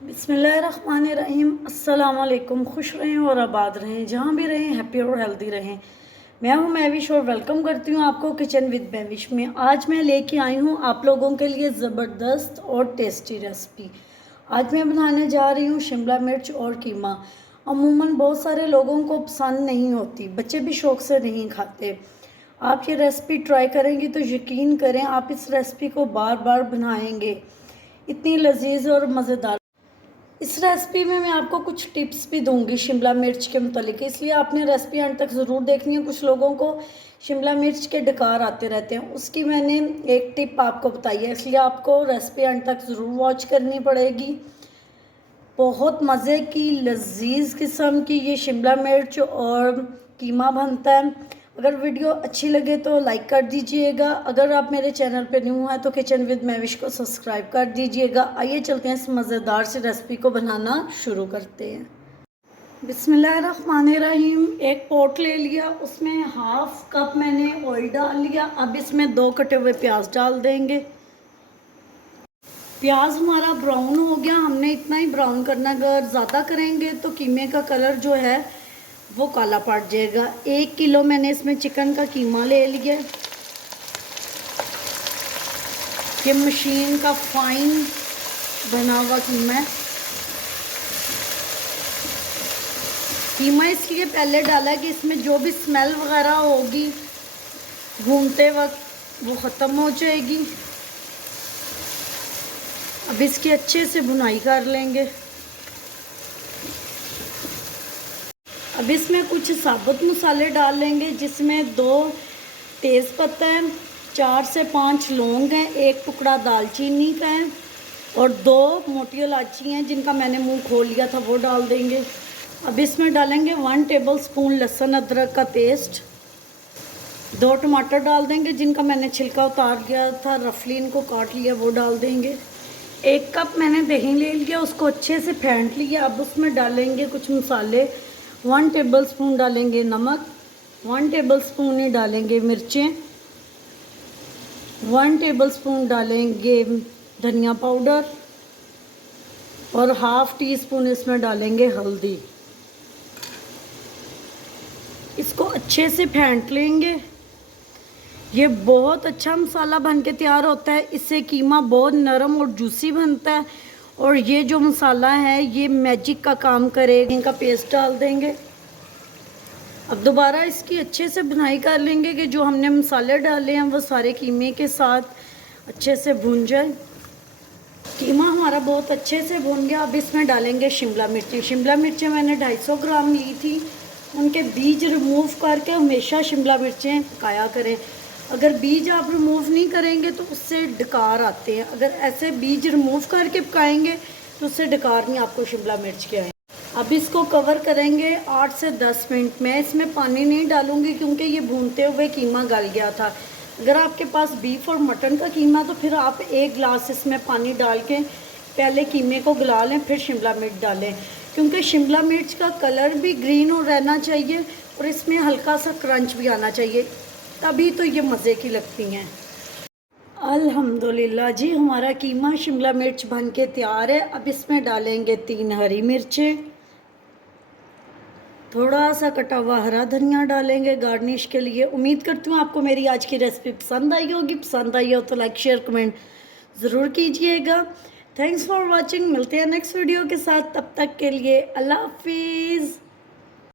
बिस्मिल्लाहिर्रहमानिर्रहीम। अस्सलाम वालेकुम। खुश रहें और आबाद रहें, जहाँ भी रहें हैप्पी और हेल्दी रहें। मैं हूँ महविश और वेलकम करती हूँ आपको किचन विद महविश में। आज मैं लेके आई हूँ आप लोगों के लिए ज़बरदस्त और टेस्टी रेसिपी। आज मैं बनाने जा रही हूँ शिमला मिर्च और कीमा। अमूमन बहुत सारे लोगों को पसंद नहीं होती, बच्चे भी शौक़ से नहीं खाते। आप ये रेसिपी ट्राई करेंगी तो यकीन करें आप इस रेसिपी को बार बार बनाएंगे, इतनी लजीज और मज़ेदार। इस रेसिपी में मैं आपको कुछ टिप्स भी दूंगी शिमला मिर्च के मुतालिक, इसलिए आपने रेसिपी अंत तक ज़रूर देखनी है। कुछ लोगों को शिमला मिर्च के डकार आते रहते हैं, उसकी मैंने एक टिप आपको बताई है, इसलिए आपको रेसिपी अंत तक ज़रूर वॉच करनी पड़ेगी। बहुत मज़े की लजीज किस्म की ये शिमला मिर्च और कीमा बनता है। अगर वीडियो अच्छी लगे तो लाइक कर दीजिएगा। अगर आप मेरे चैनल पर न्यू हैं तो किचन विद महविश को सब्सक्राइब कर दीजिएगा। आइए चलते हैं इस मज़ेदार सी रेसिपी को बनाना शुरू करते हैं। बिस्मिल्लाहिर्रहमानिर्रहीम। एक पॉट ले लिया, उसमें हाफ कप मैंने ऑयल डाल लिया। अब इसमें 2 कटे हुए प्याज डाल देंगे। प्याज हमारा ब्राउन हो गया, हमने इतना ही ब्राउन करना, अगर ज़्यादा करेंगे तो कीमे का कलर जो है वो काला पड़ जाएगा। 1 किलो मैंने इसमें चिकन का कीमा ले लिया। ये मशीन का फाइन बना हुआ कीमा है। कीमा इसलिए पहले डाला कि इसमें जो भी स्मेल वगैरह होगी भूनते वक्त वो ख़त्म हो जाएगी। अब इसकी अच्छे से भुनाई कर लेंगे। अब इसमें कुछ साबुत मसाले डाल लेंगे, जिसमें 2 तेज़पत्ता हैं, 4 से 5 लौंग हैं, 1 टुकड़ा दालचीनी का है और 2 मोटी इलायची हैं जिनका मैंने मुंह खोल लिया था, वो डाल देंगे। अब इसमें डालेंगे 1 टेबलस्पून लहसुन अदरक का पेस्ट। 2 टमाटर डाल देंगे जिनका मैंने छिलका उतार लिया था, रफली इनको काट लिया, वो डाल देंगे। 1 कप मैंने दही ले लिया, उसको अच्छे से फेंट लिया। अब उसमें डालेंगे कुछ मसाले। 1 टेबलस्पून डालेंगे नमक, 1 टेबलस्पून ही डालेंगे मिर्चें, 1 टेबलस्पून डालेंगे धनिया पाउडर और हाफ टी स्पून इसमें डालेंगे हल्दी। इसको अच्छे से फेंट लेंगे। ये बहुत अच्छा मसाला बन के तैयार होता है, इससे कीमा बहुत नरम और जूसी बनता है। और ये जो मसाला है ये मैजिक का काम करेगा। इनका पेस्ट डाल देंगे। अब दोबारा इसकी अच्छे से भुनाई कर लेंगे कि जो हमने मसाले डाले हैं वो सारे कीमे के साथ अच्छे से भुन जाए। कीमा हमारा बहुत अच्छे से भुन गया। अब इसमें डालेंगे शिमला मिर्ची। शिमला मिर्चें मैंने 250 ग्राम ली थी, उनके बीज रिमूव करके हमेशा शिमला मिर्चें पकाया करें। अगर बीज आप रिमूव नहीं करेंगे तो उससे डकार आते हैं, अगर ऐसे बीज रिमूव करके पकाएंगे तो उससे डकार नहीं आपको शिमला मिर्च के आए। अब इसको कवर करेंगे 8 से 10 मिनट। मैं इसमें पानी नहीं डालूंगी क्योंकि ये भूनते हुए कीमा गल गया था। अगर आपके पास बीफ और मटन का कीमा तो फिर आप 1 गिलास इसमें पानी डाल के पहले कीमे को गला लें, फिर शिमला मिर्च डालें, क्योंकि शिमला मिर्च का कलर भी ग्रीन हो रहना चाहिए और इसमें हल्का सा क्रंच भी आना चाहिए, तभी तो ये मज़े की लगती हैं। अल्हम्दुलिल्लाह जी, हमारा कीमा शिमला मिर्च बन के तैयार है। अब इसमें डालेंगे 3 हरी मिर्चें, थोड़ा सा कटा हुआ हरा धनिया डालेंगे गार्निश के लिए। उम्मीद करती हूँ आपको मेरी आज की रेसिपी पसंद आई होगी। पसंद आई हो तो लाइक शेयर कमेंट ज़रूर कीजिएगा। Thanks for watching. मिलते हैं नेक्स्ट वीडियो के साथ, तब तक के लिए अल्लाह हाफिज़।